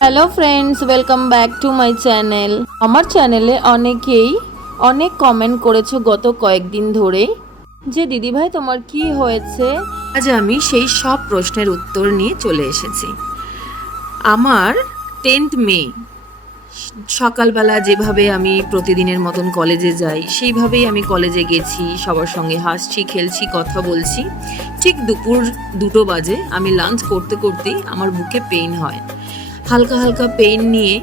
Hello friends welcome back to my channel আমার চ্যানেলে অনেকেই অনেক কমেন্ট করেছ গত কয়েকদিন ধরে যে, দিদিভাই, তোমার কি হয়েছে? আজ আমি সেই সব প্রশ্নের উত্তর নিয়ে চলে এসেছি। আমার টেন্থ মে সকালবেলা যেভাবে আমি প্রতিদিনের মতন কলেজে যাই, সেইভাবেই আমি কলেজে গেছি, সবার সঙ্গে হাসছি, খেলছি, কথা বলছি। ঠিক দুপুর দুটো বাজে, আমি লাঞ্চ করতে করতেই আমার বুকে পেইন হয়। হালকা হালকা পেন নিয়ে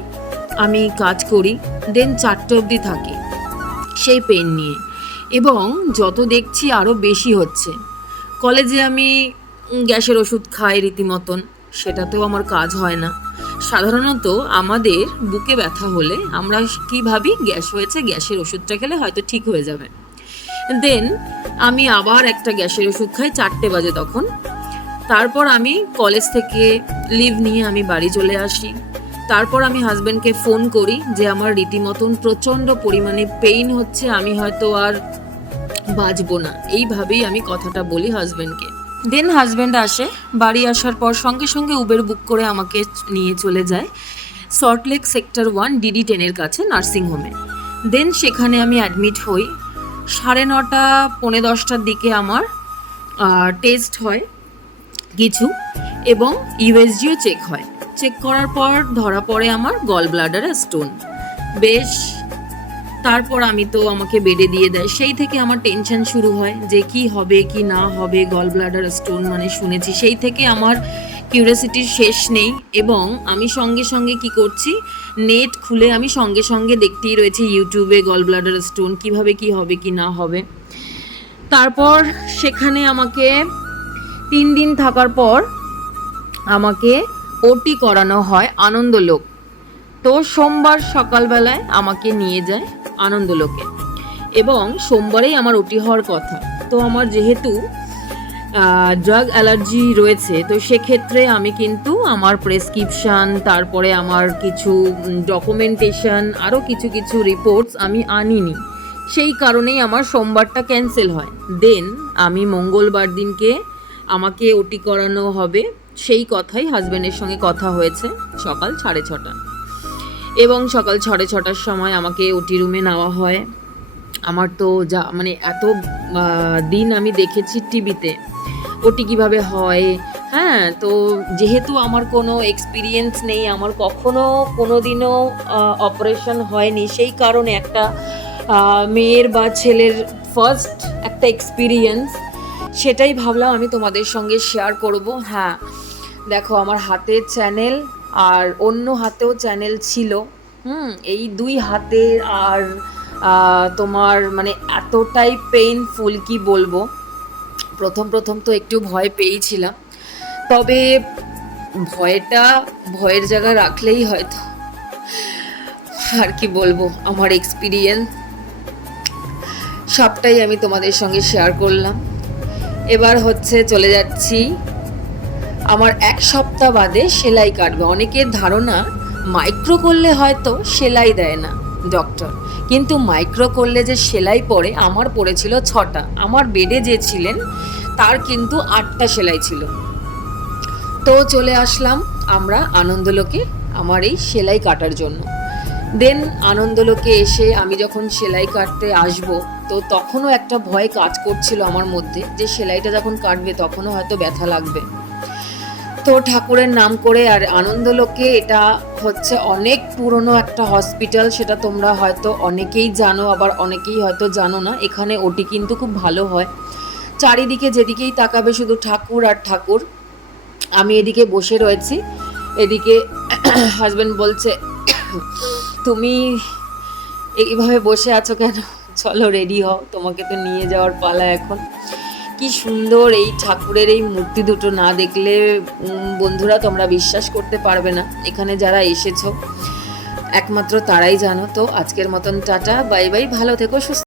আমি কাজ করি দেন চারটে অবধি থাকি সেই পেন নিয়ে। এবং যত দেখছি আরও বেশি হচ্ছে। কলেজে আমি গ্যাসের ওষুধ খাই রীতিমতন, সেটাতেও আমার কাজ হয় না। সাধারণত আমাদের বুকে ব্যথা হলে আমরা কি ভাবি, গ্যাস হয়েছে, গ্যাসের ওষুধটা খেলে হয়তো ঠিক হয়ে যাবে। দেন আমি আবার একটা গ্যাসের ওষুধ খাই চারটে বাজে তখন। তারপর আমি কলেজ থেকে লিভ নিয়ে আমি বাড়ি চলে আসি। তারপর আমি হাজব্যান্ডকে ফোন করি যে আমার রীতিমতন প্রচণ্ড পরিমাণে পেইন হচ্ছে, আমি হয়তো আর বাঁচবো না। এইভাবেই আমি কথাটা বলি হাজব্যান্ডকে দেন হাজব্যান্ড আসে, বাড়ি আসার পর সঙ্গে সঙ্গে উবের বুক করে আমাকে নিয়ে চলে যায় সল্টলেক সেক্টর ওয়ান ডিডি টেনের কাছে নার্সিংহোমে দেন সেখানে আমি অ্যাডমিট হই। সাড়ে নটা, পৌনে দশটার দিকে আমার টেস্ট হয়। কিছু এবং ইউএসজিও চেক হয়। চেক করার পর ধরা পড়ে আমার গল ব্লাডারে স্টোন। বেশ, তারপর আমি তো আমাকে বেডে দিয়ে দেয়। সেই থেকে আমার টেনশন শুরু হয় যে কি হবে, কি না হবে গল ব্লাডার স্টোন মানে শুনেছি। সেই থেকে আমার কিউরিয়াসিটির শেষ নেই এবং আমি সঙ্গে সঙ্গে কি করছি, নেট খুলে আমি সঙ্গে সঙ্গে দেখতেই রয়েছি ইউটিউবে গল ব্লাডার স্টোন, কীভাবে কি হবে, কি না হবে। তারপর সেখানে আমাকে তিন দিন থাকার পর আমাকে ওটি করানো হয় আনন্দলোক। তো সোমবার সকালবেলায় আমাকে নিয়ে যায় আনন্দলোকে। এবং সোমবারেই আমার ওটি হওয়ার কথা। তো আমার যেহেতু ড্রাগ অ্যালার্জি রয়েছে, তো সেক্ষেত্রে আমি কিন্তু আমার প্রেসক্রিপশান তারপরে আমার কিছু ডকুমেন্টেশন আরও কিছু কিছু রিপোর্টস আমি আনিনি। সেই কারণেই আমার সোমবারটা ক্যান্সেল হয়। দেন আমি মঙ্গলবার দিনকে আমাকে ওটি করানো হবে। সেই কথাই হাজব্যান্ডের সঙ্গে কথা হয়েছে সকাল সাড়ে ছটা। এবং সকাল সাড়ে ছটার সময় আমাকে ওটি রুমে নেওয়া হয়। আমার তো যা মানে এত দিন আমি দেখেছি টিভিতে ওটি কীভাবে হয়। হ্যাঁ তো যেহেতু আমার কোনো এক্সপিরিয়েন্স নেই, আমার কখনো কোনো দিনও অপারেশন হয়নি। সেই কারণে একটা মেয়ের বা ছেলের ফার্স্ট একটা এক্সপিরিয়েন্স সেটাই ভাবলাম আমি তোমাদের সঙ্গে শেয়ার করব। হ্যাঁ দেখো আমার হাতের চ্যানেল আর অন্য হাতেও চ্যানেল ছিল। হুম, এই দুই হাতের আর তোমার মানে এতটাই পেইনফুল কি বলব? প্রথম প্রথম তো একটু ভয় পেয়েছিলাম। তবে ভয়টা ভয়ের জায়গা রাখলেই হয়তো। আর কি বলব, আমার এক্সপিরিয়েন্স সবটাই আমি তোমাদের সঙ্গে শেয়ার করলাম। এবার হচ্ছে চলে যাচ্ছি। আমার এক সপ্তাহ বাদে সেলাই কাটবে। অনেকের ধারণা মাইক্রো করলে হয়তো সেলাই দেয় না ডক্টর কিন্তু মাইক্রো করলে যে সেলাই পড়ে আমার পড়েছিল ছটা। আমার বেডে যে ছিলেন, তার কিন্তু আটটা সেলাই ছিল। তো চলে আসলাম আমরা আনন্দলোকে আমার এই সেলাই কাটার জন্য। দেন আনন্দলোকে এসে আমি যখন সেলাই কাটতে আসব, তো তখনও একটা ভয় কাজ করছিল আমার মধ্যে যে সেলাইটা যখন কাটবে তখনও হয়তো ব্যথা লাগবে। তো ঠাকুরের নাম করে আর আনন্দলোকে এটা হচ্ছে অনেক পুরনো একটা হসপিটাল, সেটা তোমরা হয়তো অনেকেই জানো, আবার অনেকেই হয়তো জানো না, এখানে ওটি কিন্তু খুব ভালো হয়। চারিদিকে যেদিকেই তাকাবে শুধু ঠাকুর আর ঠাকুর। আমি এদিকে বসে রয়েছি, এদিকে হাজব্যান্ড বলছে তুমি এইভাবে বসে আছো কেন? চলো রেডি হও। তোমাকে তো নিয়ে যাওয়ার পালা এখন। কি সুন্দর এই ঠাকুরের এই মূর্তি দুটো না দেখলে বন্ধুরা তোমরা বিশ্বাস করতে পারবে না। এখানে যারা এসেছ, একমাত্র তারাই জানো। তো আজকের মতন টাটা, বাই বাই, ভালো থেকো, সুস্থ